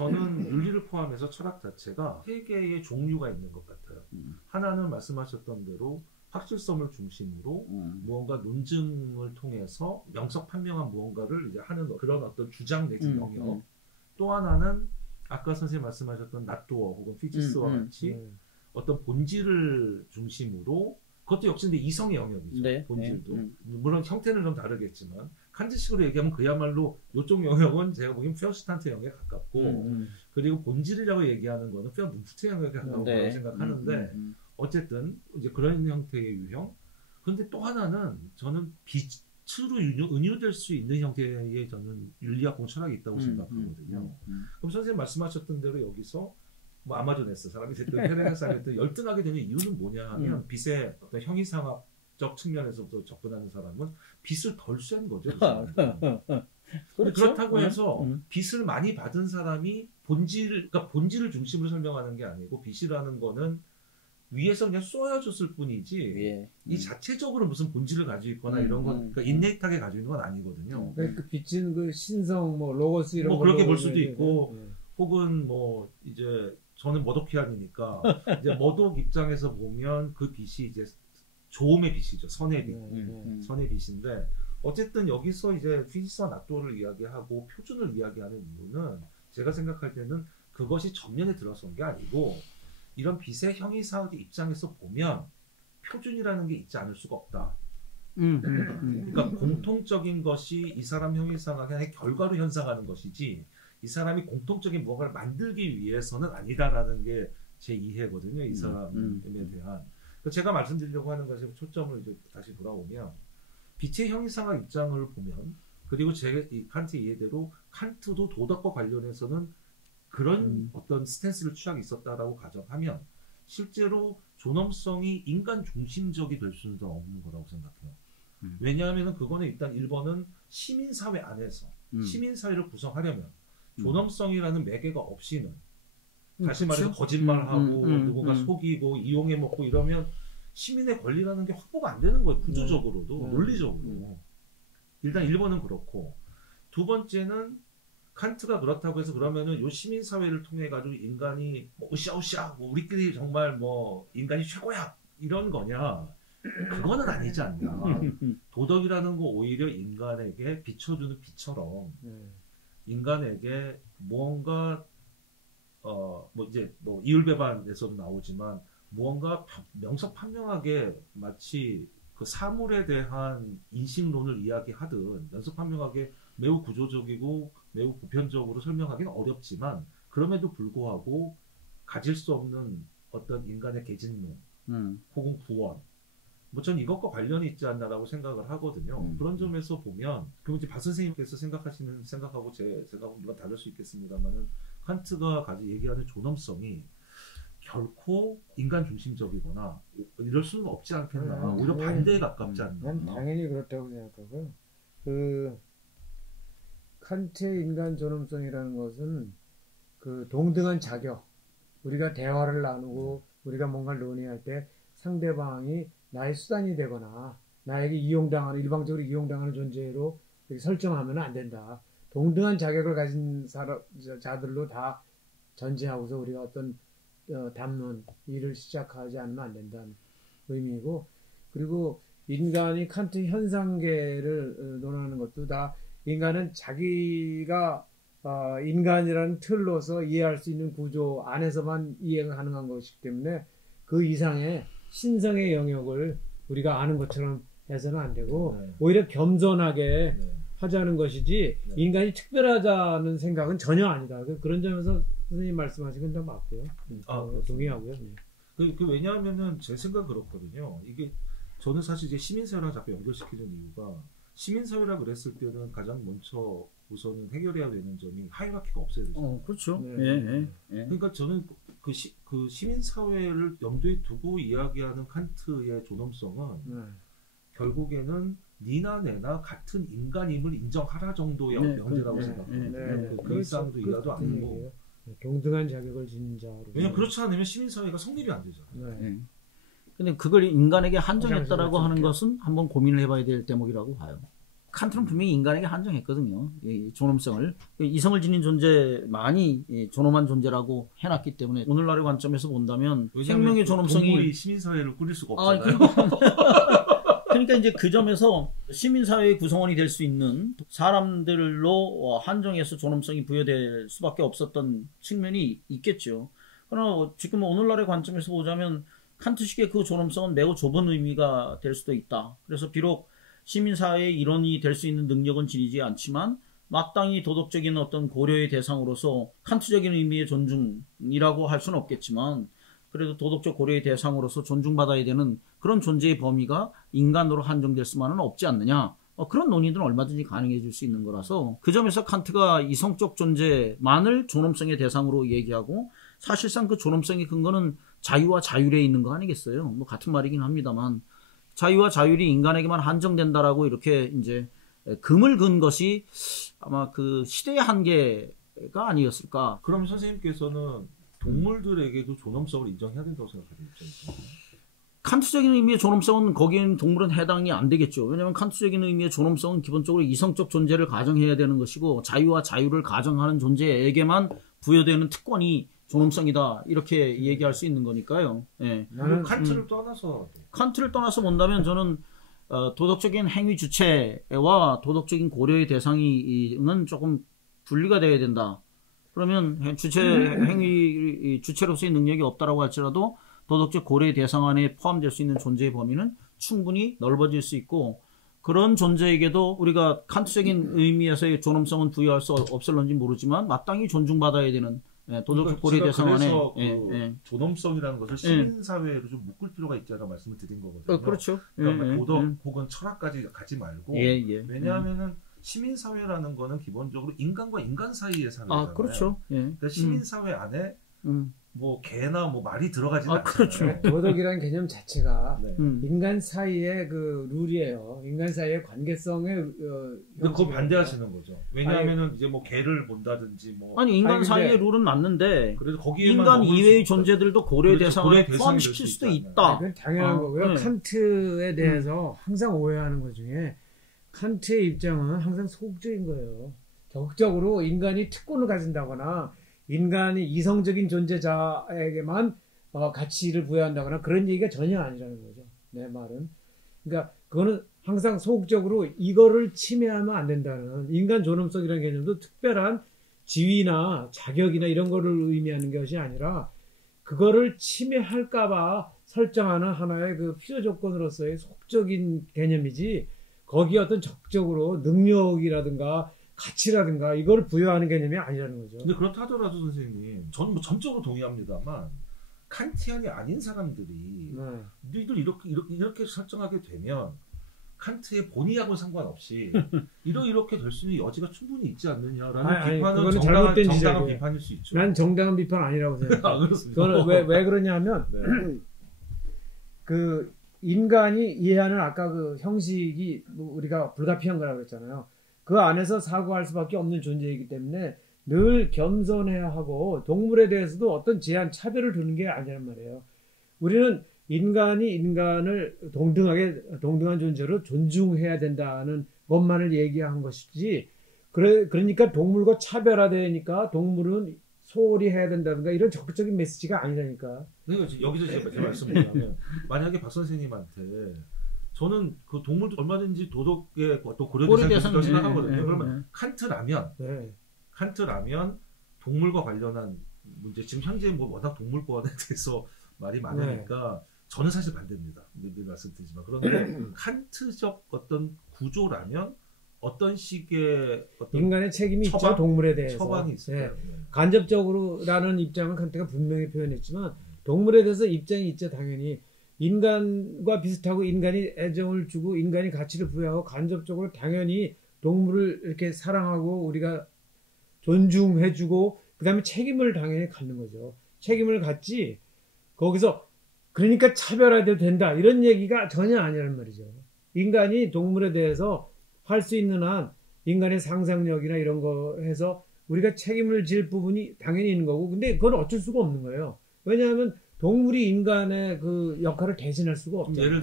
저는 윤리를 포함해서 철학 자체가 세 개의 종류가 있는 것 같아요. 하나는 말씀하셨던 대로 확실성을 중심으로 무언가 논증을 통해서 명석판명한 무언가를 이제 하는 그런 어떤 주장 내지 영역. 또 하나는 아까 선생님 말씀하셨던 나토어 혹은 피지스와 같이 어떤 본질을 중심으로 그것도 역시 근데 이성의 영역이죠. 네. 본질도. 물론 형태는 좀 다르겠지만 칸트식으로 얘기하면 그야말로 이쪽 영역은 제가 보기엔 페어슈탄트 영역에 가깝고 그리고 본질이라고 얘기하는 거는 페어눈프트 영역에 가까운 거라고 생각하는데 어쨌든 이제 그런 형태의 유형. 그런데 또 하나는 저는 빛으로 은유될 수 있는 형태의 저는 윤리학 공철학이 있다고 생각하거든요. 그럼 선생님 말씀하셨던 대로 여기서 뭐 아마존에서 사람이 됐든 페레네상이 됐든 열등하게 되는 이유는 뭐냐 하면 빛의 어떤 형이상학적 측면에서부터 접근하는 사람은 빛을 덜 쐴 거죠. 그렇죠? 그렇다고 해서 빛을 많이 받은 사람이 그러니까 본질을 중심으로 설명하는 게 아니고 빛이라는 거는 위에서 그냥 쏘여줬을 뿐이지 이 자체적으로 무슨 본질을 가지고 있거나 이런 건 그러니까 인네이트하게 가지고 있는 건 아니거든요. 그 빛은 그 신성 뭐 로고스 이런 뭐 그렇게 볼 수도 있고 혹은 뭐 이제 저는 머도키안이니까 이제 머독 입장에서 보면 그 빛이 이제 조음의 빛이죠. 선의 빛. 선의 빛인데 어쨌든 여기서 이제 피지스와 나토를 이야기하고 표준을 이야기하는 이유는 제가 생각할 때는 그것이 전면에 들어선 게 아니고 이런 빛의 형이상학의 입장에서 보면 표준이라는 게 있지 않을 수가 없다. 그러니까 공통적인 것이 이 사람 형이상학의 결과로 현상하는 것이지 이 사람이 공통적인 무언가를 만들기 위해서는 아니다라는 게 제 이해거든요. 이 사람에 대한. 제가 말씀드리려고 하는 것에 초점을 이제 다시 돌아오면 빛의 형이상학 입장을 보면 그리고 제 칸트 이해대로 칸트도 도덕과 관련해서는 그런 어떤 스탠스를 취하고 있었다라고 가정하면 실제로 존엄성이 인간 중심적이 될 수는 없는 거라고 생각해요. 왜냐하면 그거는 일단 1번은 시민사회 안에서 시민사회를 구성하려면 존엄성이라는 매개가 없이는 다시 말해서 거짓말하고 누군가 속이고 이용해먹고 이러면 시민의 권리라는 게 확보가 안 되는 거예요. 구조적으로도 논리적으로. 일단 1번은 그렇고 두 번째는 칸트가 그렇다고 해서 그러면은 요 시민사회를 통해 가지고 인간이 뭐 으쌰으쌰 뭐 우리끼리 정말 뭐 인간이 최고야 이런 거냐 그거는 아니지 않나. 도덕이라는 거 오히려 인간에게 비춰주는 빛처럼 인간에게 무언가 뭐 이제 뭐 이율배반에서도 나오지만 무언가 명석판명하게 마치 그 사물에 대한 인식론을 이야기하듯 명석판명하게 매우 구조적이고 매우 보편적으로 설명하기는 어렵지만 그럼에도 불구하고 가질 수 없는 어떤 인간의 개진론 혹은 구원 뭐 전 이것과 관련이 있지 않나라고 생각을 하거든요. 그런 점에서 보면 그럼 이제 박 선생님께서 생각하시는 생각하고 제 생각은 물론 다를 수 있겠습니다만은 칸트가 얘기하는 존엄성이 결코 인간 중심적이거나 이럴 수는 없지 않겠나. 오히려 반대에 가깝지 않나. 난 당연히 그렇다고 생각하고요. 그 칸트의 인간 존엄성이라는 것은 그 동등한 자격, 우리가 대화를 나누고 우리가 뭔가를 논의할 때 상대방이 나의 수단이 되거나 나에게 이용당하는 일방적으로 이용당하는 존재로 설정하면 안 된다. 동등한 자격을 가진 자들로 다 전제하고서 우리가 어떤 담론, 일을 시작하지 않으면 안 된다는 의미이고, 그리고 인간이 칸트 현상계를 논하는 것도 다 인간은 자기가 인간이라는 틀로서 이해할 수 있는 구조 안에서만 이해가 가능한 것이기 때문에 그 이상의 신성의 영역을 우리가 아는 것처럼 해서는 안 되고 오히려 겸손하게 하자는 것이지 인간이 특별하다는 생각은 전혀 아니다. 그런 점에서 선생님 말씀하신 건 맞고요. 동의하고요. 왜냐하면은 제 생각은 그렇거든요. 이게 저는 사실 이제 시민사회랑 자꾸 연결시키는 이유가 시민사회라 그랬을 때는 가장 먼저 우선은 해결해야 되는 점이 하이라키가 없어야 되죠. 그렇죠. 그러니까 저는 그 시민사회를 염두에 두고 이야기하는 칸트의 존엄성은 결국에는 니나 내나 같은 인간임을 인정하라 정도의 명제라고 생각합니다. 그 이상도 이하도 아니고 동등한 자격을 지닌 자로. 왜냐면 그렇지 않으면 시민사회가 성립이 안 되잖아요. 근데 그걸 인간에게 한정했다라고 하는 것은 한번 고민을 해봐야 될 대목이라고 봐요. 칸트는 분명히 인간에게 한정했거든요. 이 존엄성을. 이성을 지닌 존재만이 존엄한 존재라고 해놨기 때문에 오늘날의 관점에서 본다면 생명의 존엄성이 동물이 시민사회를 꾸릴 수가 없잖아요. 그러니까 이제 그 점에서 시민사회의 구성원이 될 수 있는 사람들로 한정해서 존엄성이 부여될 수밖에 없었던 측면이 있겠죠. 그러나 지금 오늘날의 관점에서 보자면 칸트식의 그 존엄성은 매우 좁은 의미가 될 수도 있다. 그래서 비록 시민사회의 일원이 될 수 있는 능력은 지니지 않지만 마땅히 도덕적인 어떤 고려의 대상으로서 칸트적인 의미의 존중이라고 할 수는 없겠지만 그래도 도덕적 고려의 대상으로서 존중받아야 되는 그런 존재의 범위가 인간으로 한정될 수만은 없지 않느냐. 그런 논의는 얼마든지 가능해질 수 있는 거라서 그 점에서 칸트가 이성적 존재만을 존엄성의 대상으로 얘기하고 사실상 그 존엄성의 근거는 자유와 자율에 있는 거 아니겠어요? 뭐 같은 말이긴 합니다만 자유와 자율이 인간에게만 한정된다라고 이렇게 이제 금을 근 것이 아마 그 시대의 한계가 아니었을까. 그럼 선생님께서는 동물들에게도 존엄성을 인정해야 된다고 생각하는 입장이신가요? 칸트적인 의미의 존엄성은 거기에는 동물은 해당이 안 되겠죠. 왜냐하면 칸트적인 의미의 존엄성은 기본적으로 이성적 존재를 가정해야 되는 것이고 자유와 자유를 가정하는 존재에게만 부여되는 특권이 존엄성이다 이렇게 얘기할 수 있는 거니까요. 예. 칸트를 떠나서 본다면 저는 도덕적인 행위 주체와 도덕적인 고려의 대상이는 조금 분리가 돼야 된다. 그러면 행위 주체로서의 능력이 없다라고 할지라도 도덕적 고려의 대상 안에 포함될 수 있는 존재의 범위는 충분히 넓어질 수 있고 그런 존재에게도 우리가 칸트적인 의미에서의 존엄성은 부여할 수 없을런지 모르지만 마땅히 존중받아야 되는 도덕적 고려의 대상 안에 존엄성이라는 것을 시민사회로 좀 묶을 필요가 있다고 말씀을 드린 거거든요. 그렇죠. 그러니까 도덕 혹은 철학까지 가지 말고 왜냐하면은 시민사회라는 거는 기본적으로 인간과 인간 사이의 사회잖아요. 그렇죠. 그러니까 시민사회 안에 뭐 개나 뭐 말이 들어가지는 않잖아요. 그렇죠. 도덕이라는 개념 자체가 인간 사이의 그 룰이에요. 인간 사이의 관계성의 근데 그거 반대하시는 거죠. 왜냐하면은 이제 뭐 개를 본다든지 뭐 인간 사이의 룰은 맞는데 그래도 거기에만 인간 이외의 존재들도 고려의 대상에 포함시킬 수도 있다. 그건 당연한 거고요. 칸트에 대해서 항상 오해하는 것 중에 칸트의 입장은 항상 소극적인 거예요. 적극적으로 인간이 특권을 가진다거나 인간이 이성적인 존재자에게만 가치를 부여한다거나 그런 얘기가 전혀 아니라는 거죠. 내 말은. 그러니까 그거는 항상 소극적으로 이거를 침해하면 안 된다는 인간 존엄성이라는 개념도 특별한 지위나 자격이나 이런 거를 의미하는 것이 아니라 그거를 침해할까봐 설정하는 하나의 그 필요 조건으로서의 소극적인 개념이지 거기에 어떤 적극적으로 능력이라든가 가치라든가 이걸 부여하는 개념이 아니라는 거죠. 근데 그렇다 하더라도 선생님, 저는 뭐 전적으로 동의합니다만 칸티안이 아닌 사람들이 너희들 이렇게 설정하게 되면 칸트의 본의하고는 상관없이 이렇게 될 수 있는 여지가 충분히 있지 않느냐라는 비판은 정당한 비판일 수 있죠. 난 정당한 비판 아니라고 생각해요. 그건 왜 그러냐면 그 인간이 이해하는 아까 그 형식이 우리가 불가피한 거라고 그랬잖아요. 그 안에서 사고할 수밖에 없는 존재이기 때문에 늘 겸손해야 하고 동물에 대해서도 어떤 제한, 차별을 두는 게 아니란 말이에요. 우리는 인간이 인간을 동등한 존재로 존중해야 된다는 것만을 얘기한 것이지 그러니까 동물과 차별화되니까 동물은 소홀히 해야 된다든가 이런 적극적인 메시지가 아니라니까. 여기서 제 말씀드리면 만약에 박 선생님한테 저는 그 동물도 얼마든지 도덕의 또 고려대상이 생각하거든요. 그러면 칸트라면 동물과 관련한 문제 지금 현재 뭐 워낙 동물권에 대해서 말이 많으니까 저는 사실 반대입니다. 늘 말씀드리지만 그런데 칸트적 어떤 구조라면 어떤 식의 어떤 인간의 책임이 있죠. 동물에 대해서 처방이 있어요. 간접적으로라는 입장은 칸트가 분명히 표현했지만 동물에 대해서 입장이 있죠. 당연히 인간과 비슷하고 인간이 애정을 주고 인간이 가치를 부여하고 간접적으로 당연히 동물을 이렇게 사랑하고 우리가 존중해주고 그 다음에 책임을 당연히 갖는 거죠. 책임을 갖지 거기서 그러니까 차별화돼도 된다 이런 얘기가 전혀 아니란 말이죠. 인간이 동물에 대해서 할 수 있는 한 인간의 상상력이나 이런 거 해서 우리가 책임을 질 부분이 당연히 있는 거고 근데 그건 어쩔 수가 없는 거예요. 왜냐하면 동물이 인간의 그 역할을 대신할 수가 없잖아요. 예를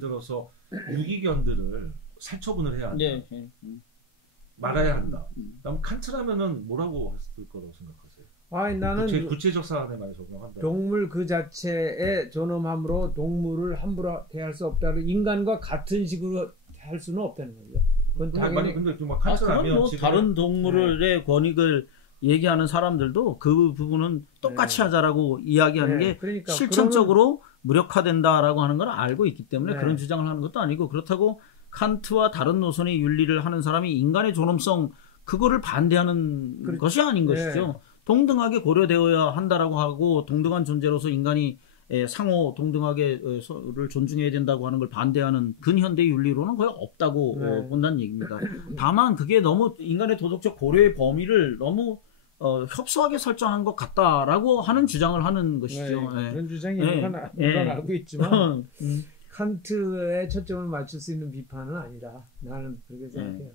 들어서 유기견들을 살처분을 해야 한다. 네. 말아야 한다. 그럼 칸트라면은 뭐라고 했을 거라고 생각하세요? 아니 나는 구체적 사안에 많이 적용한다. 동물 그 자체의 존엄함으로 동물을 함부로 대할 수 없다를 인간과 같은 식으로 할 수는 없다는 거죠. 그건 당연히. 근데 좀 그건 칸트라면 뭐 지금 다른 동물의 권익을 얘기하는 사람들도 그 부분은 똑같이 하자라고 이야기하는 게 그러니까 실천적으로 무력화된다라고 하는 걸 알고 있기 때문에 네. 그런 주장을 하는 것도 아니고, 그렇다고 칸트와 다른 노선의 윤리를 하는 사람이 인간의 존엄성 그거를 반대하는 것이 아닌 것이죠. 동등하게 고려되어야 한다라고 하고 동등한 존재로서 인간이 상호 동등하게 서를 존중해야 된다고 하는 걸 반대하는 근현대 윤리로는 거의 없다고 본다는 얘기입니다. 다만 그게 너무 인간의 도덕적 고려의 범위를 너무 협소하게 설정한 것 같다라고 하는 주장을 하는 것이죠. 그런 주장이 있는 건 물론 알고 있지만 칸트의 초점을 맞출 수 있는 비판은 아니다. 나는 그렇게 생각해요.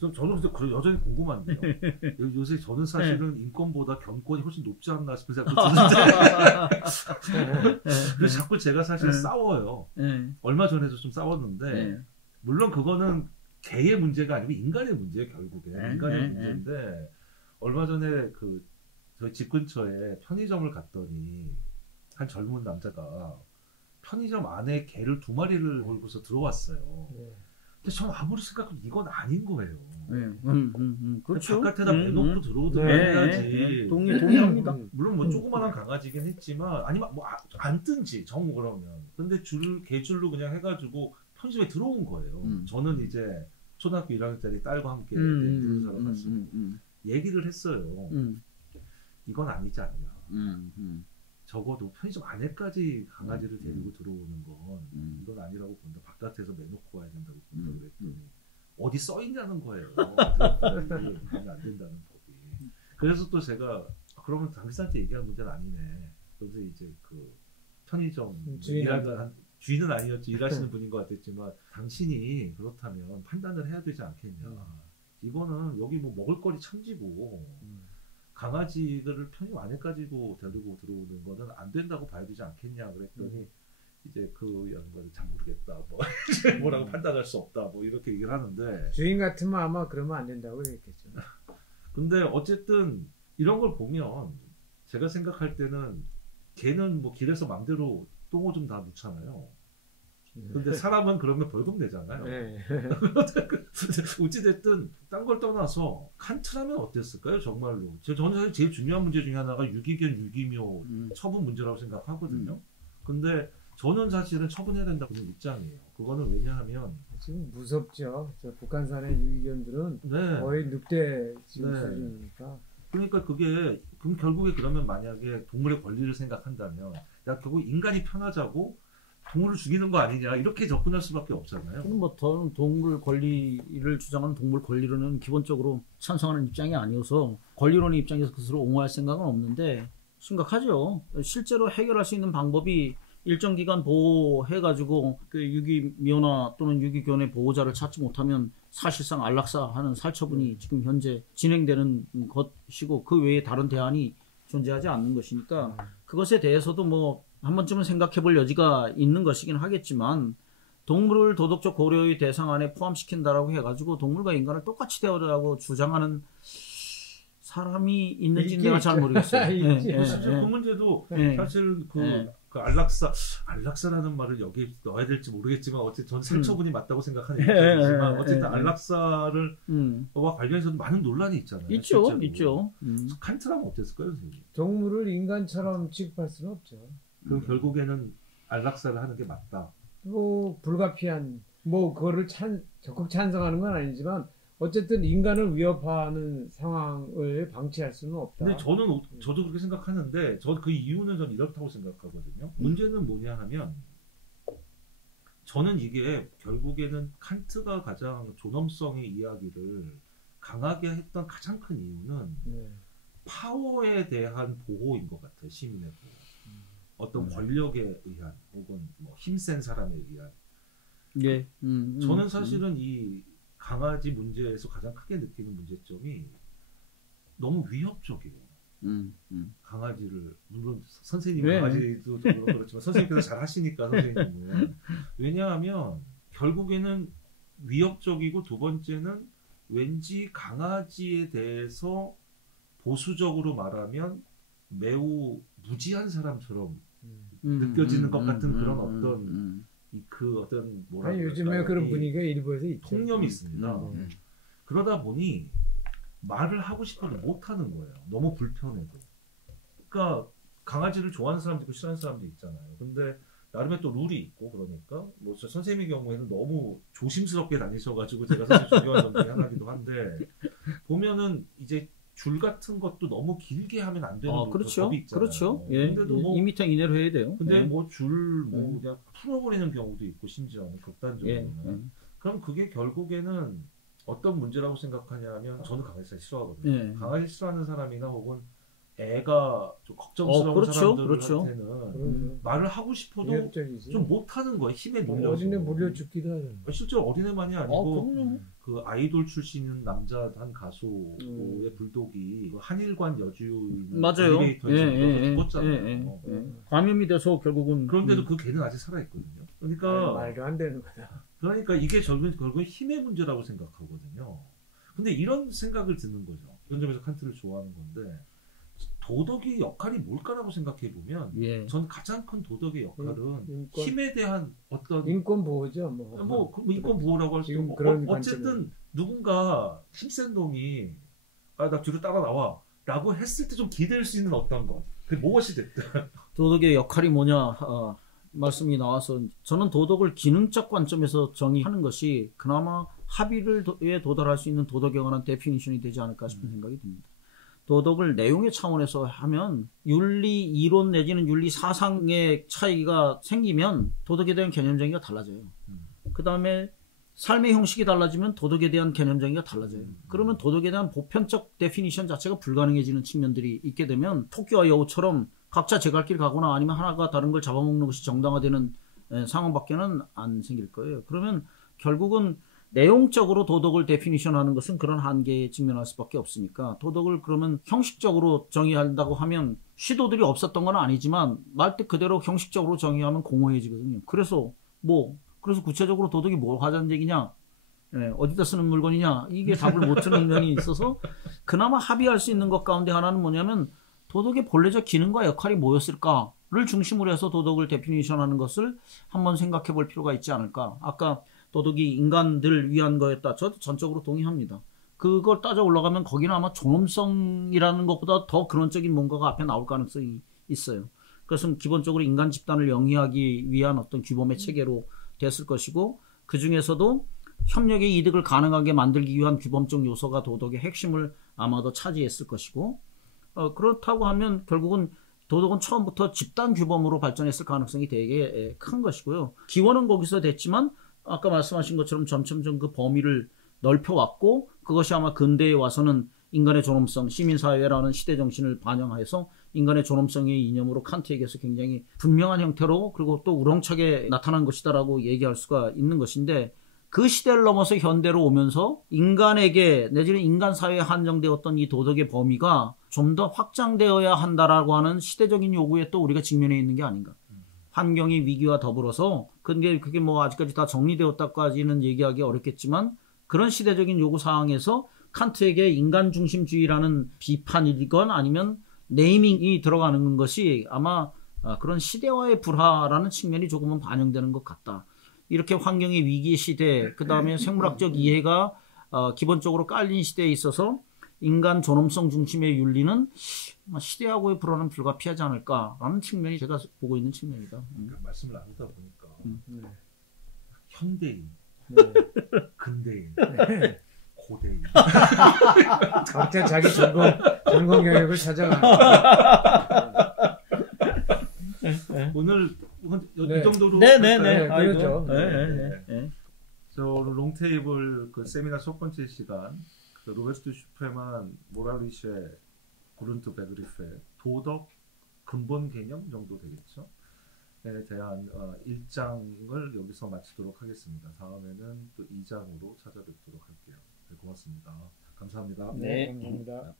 저는 근데 여전히 궁금한데요. 요새 저는 사실은 인권보다 견권이 훨씬 높지 않나 싶은 생각이 드는데 그래서 자꾸 제가 사실 싸워요. 얼마 전에도 좀 싸웠는데 물론 그거는 개의 문제가 아니고 인간의 문제예요. 결국에 인간의 문제인데 얼마 전에 저희 집 근처에 편의점을 갔더니 한 젊은 남자가 편의점 안에 개를 2마리를 몰고서 들어왔어요. 근데 저는 아무리 생각해도 이건 아닌 거예요. 그렇죠. 바깥에다 내놓고 들어오든 해야지. 동의합니다. 물론 뭐 조그만한 강아지긴 했지만 아니면 뭐 안 뜬지 정 그러면. 근데 개줄로 그냥 해가지고 편의점에 들어온 거예요. 저는 이제 초등학교 1학년짜리 딸과 함께 사러 갔어요. 얘기를 했어요. 이건 아니지 않냐. 적어도 편의점 안에까지 강아지를 데리고 들어오는 건 이건 아니라고 본다. 바깥에서 내놓고 와야 된다고 본다 그랬더니 어디 써 있냐는 거예요. 안 된다는 법이. 그래서 또 제가 그러면 당신한테 얘기한 문제는 아니네. 그래서 이제 그 편의점 주인은 아니었지, 일하시는 분인 것 같았지만 당신이 그렇다면 판단을 해야 되지 않겠냐. 이거는 여기 뭐 먹을거리 천지고 강아지들을 편의점 안에까지고 데리고 들어오는 거는 안 된다고 봐야 되지 않겠냐 그랬더니 이제 그 양반이 잘 모르겠다, 뭐 뭐라고 판단할 수 없다, 뭐 이렇게 얘기를 하는데 주인 같으면 아마 그러면 안 된다고 얘기했겠죠. 근데 어쨌든 이런 걸 보면 제가 생각할 때는 걔는 뭐 길에서 맘대로 똥 오줌 다 놓잖아요. 근데 사람은 그러면 벌금 내잖아요. 어찌됐든 딴 걸 떠나서 칸트라면 어땠을까요? 정말로. 저는 사실 제일 중요한 문제 중에 하나가 유기견 유기묘 처분 문제라고 생각하거든요. 근데 저는 사실은 처분해야 된다고 보는 입장이에요. 그거는 왜냐하면 지금 무섭죠. 저 북한산의 유기견들은 거의 늑대 수준이니까. 그러니까 그럼 결국에 그러면 만약에 동물의 권리를 생각한다면 결국 인간이 편하자고 동물을 죽이는 거 아니냐 이렇게 접근할 수밖에 없잖아요. 뭐 저는 동물 권리를 주장하는 동물 권리론은 기본적으로 찬성하는 입장이 아니어서 권리론의 입장에서 그것을 옹호할 생각은 없는데 심각하죠. 실제로 해결할 수 있는 방법이 일정 기간 보호해가지고 그 유기묘나 또는 유기견의 보호자를 찾지 못하면 사실상 안락사하는 살처분이 지금 현재 진행되는 것이고 그 외에 다른 대안이 존재하지 않는 것이니까 그것에 대해서도 뭐 한 번쯤은 생각해 볼 여지가 있는 것이긴 하겠지만 동물을 도덕적 고려의 대상 안에 포함시킨다라고 해가지고 동물과 인간을 똑같이 대하라고 주장하는 사람이 있는지는 내가 잘 모르겠어요. 그 문제도 사실 그 안락사라는 말을 여기 넣어야 될지 모르겠지만 어쨌든 전 살처분이 맞다고 생각하는 입장이지만 어쨌든 안락사를 와 관련해서도 많은 논란이 있잖아요. 있죠. 칸트라면 어땠을까요, 선생님? 동물을 인간처럼 취급할 수는 없죠. 그럼 결국에는 안락사를 하는 게 맞다. 뭐 불가피한 그거를 적극 찬성하는 건 아니지만 어쨌든 인간을 위협하는 상황을 방치할 수는 없다. 근데 저도 그렇게 생각하는데 그 이유는 저는 이렇다고 생각하거든요. 문제는 뭐냐 하면 저는 이게 결국에는 칸트가 가장 존엄성의 이야기를 강하게 했던 가장 큰 이유는 파워에 대한 보호인 것 같아요. 시민의 보호. 어떤 권력에 의한 혹은 뭐 힘센 사람에 의한. 저는 사실은 이 강아지 문제에서 가장 크게 느끼는 문제점이 너무 위협적이에요. 강아지를 물론 선생님 강아지도 그렇지만 선생님께서 잘 하시니까 선생님은 왜냐하면 결국에는 위협적이고 두 번째는 왠지 강아지에 대해서 보수적으로 말하면 매우 무지한 사람처럼 느껴지는 것 같은 그런 어떤 그 어떤 뭐라 아니, 요즘에 그럴까요? 그런 이 분위기가 일부에서 있죠. 통념이 있습니다. 그러다 보니 말을 하고 싶어도 못 하는 거예요. 너무 불편해도. 그러니까 강아지를 좋아하는 사람도 있고 싫어하는 사람도 있잖아요. 근데 나름의 또 룰이 있고 그러니까 뭐 저 선생님의 경우에는 너무 조심스럽게 다니셔가지고 제가 사실 중요한 점 중에 하나기도 한데 보면은 이제 줄 같은 것도 너무 길게 하면 안 되는 그렇죠. 법이 있잖아요. 그렇죠. 예. 근데도 뭐 2m 이내로 해야 돼요. 근데 예. 뭐 줄 뭐 그냥 풀어버리는 경우도 있고 심지어는 극단적으로는 예. 그럼 그게 결국에는 어떤 문제라고 생각하냐면 저는 강아지 싫어하거든요. 예. 강아지 싫어하는 사람이나 혹은 애가 좀 걱정스러운 그렇죠. 사람들한테는 그렇죠. 말을 하고 싶어도 위협적이지. 좀 못하는 거예요. 힘에 밀려서. 어린애 물려 죽기도 하잖아. 실제로 어린애만이 아니고 그럼요. 그 아이돌 출신인 남자 한 가수의 불독이 그 한일관 여주인 맞아요. 엘리베이터에서 죽었잖아요. 감염이 돼서 결국은 그런데도 그 개는 아직 살아있거든요. 그러니까 말도 안 되는 거다. 그러니까 이게 결국은 힘의 문제라고 생각하거든요. 근데 이런 생각을 드는 거죠. 이런 점에서 칸트를 좋아하는 건데 도덕의 역할이 뭘까라고 생각해 보면 전 가장 큰 도덕의 역할은 힘에 대한 어떤 인권 보호죠. 뭐 인권 보호라고 할 수도 있고 어쨌든 누군가 힘센 놈이 나 뒤로 따라 나와 라고 했을 때 좀 기댈 수 있는 어떤 것 그게 무엇이 됐든 도덕의 역할이 뭐냐 말씀이 나와서 저는 도덕을 기능적 관점에서 정의하는 것이 그나마 합의에 도달할 수 있는 도덕에 관한 데피니션이 되지 않을까 싶은 생각이 듭니다. 도덕을 내용의 차원에서 하면 윤리 이론 내지는 윤리 사상의 차이가 생기면 도덕에 대한 개념 정의가 달라져요. 그 다음에 삶의 형식이 달라지면 도덕에 대한 개념 정의가 달라져요. 그러면 도덕에 대한 보편적 데피니션 자체가 불가능해지는 측면들이 있게 되면 토끼와 여우처럼 각자 제 갈 길 가거나 아니면 하나가 다른 걸 잡아먹는 것이 정당화되는 상황밖에는 안 생길 거예요. 그러면 결국은 내용적으로 도덕을 데피니션하는 것은 그런 한계에 직면할 수밖에 없으니까 도덕을 그러면 형식적으로 정의한다고 하면 시도들이 없었던 건 아니지만 말뜻 그대로 형식적으로 정의하면 공허해지거든요. 그래서 구체적으로 도덕이 뭘 하자는 얘기냐, 어디다 쓰는 물건이냐 이게 답을 못 주는 면이 있어서 그나마 합의할 수 있는 것 가운데 하나는 뭐냐면 도덕의 본래적 기능과 역할이 뭐였을까를 중심으로 해서 도덕을 데피니션하는 것을 한번 생각해 볼 필요가 있지 않을까. 아까 도덕이 인간들을 위한 거였다. 저도 전적으로 동의합니다. 그걸 따져 올라가면 거기는 아마 존엄성이라는 것보다 더 근원적인 뭔가가 앞에 나올 가능성이 있어요. 그것은 기본적으로 인간 집단을 영위하기 위한 어떤 규범의 체계로 됐을 것이고 그 중에서도 협력의 이득을 가능하게 만들기 위한 규범적 요소가 도덕의 핵심을 아마도 차지했을 것이고 그렇다고 하면 결국은 도덕은 처음부터 집단 규범으로 발전했을 가능성이 되게 큰 것이고요. 기원은 거기서 됐지만 아까 말씀하신 것처럼 점점점 그 범위를 넓혀왔고 그것이 아마 근대에 와서는 인간의 존엄성, 시민사회라는 시대 정신을 반영해서 인간의 존엄성의 이념으로 칸트에게서 굉장히 분명한 형태로 그리고 또 우렁차게 나타난 것이다라고 얘기할 수가 있는 것인데 그 시대를 넘어서 현대로 오면서 인간에게 내지는 인간 사회에 한정되었던 이 도덕의 범위가 좀 더 확장되어야 한다라고 하는 시대적인 요구에 또 우리가 직면해 있는 게 아닌가. 환경의 위기와 더불어서 그게 뭐 아직까지 다 정리되었다까지는 얘기하기 어렵겠지만 그런 시대적인 요구 사항에서 칸트에게 인간 중심주의라는 비판이건 아니면 네이밍이 들어가는 것이 아마 그런 시대와의 불화라는 측면이 조금은 반영되는 것 같다. 이렇게 환경의 위기 시대, 그 다음에 생물학적 이해가 기본적으로 깔린 시대에 있어서 인간 존엄성 중심의 윤리는 시대하고의 불화는 불가피하지 않을까라는 측면이 제가 보고 있는 측면이다. 그러니까 말씀을 나누다 보니까 현대인, 근대인, 고대인 각자 자기 전공 영역을 찾아가. 오늘 이 정도로 네네네. 그렇죠. 저 롱테이블 그 세미나 첫 번째 시간 그 로베르토 슈프레만 모랄리쉐 그룬트 베그리페 도덕 근본 개념 정도 되겠죠. 에 대한 1장을 여기서 마치도록 하겠습니다. 다음에는 또 2장으로 찾아뵙도록 할게요. 네, 고맙습니다. 감사합니다. 네, 감사합니다.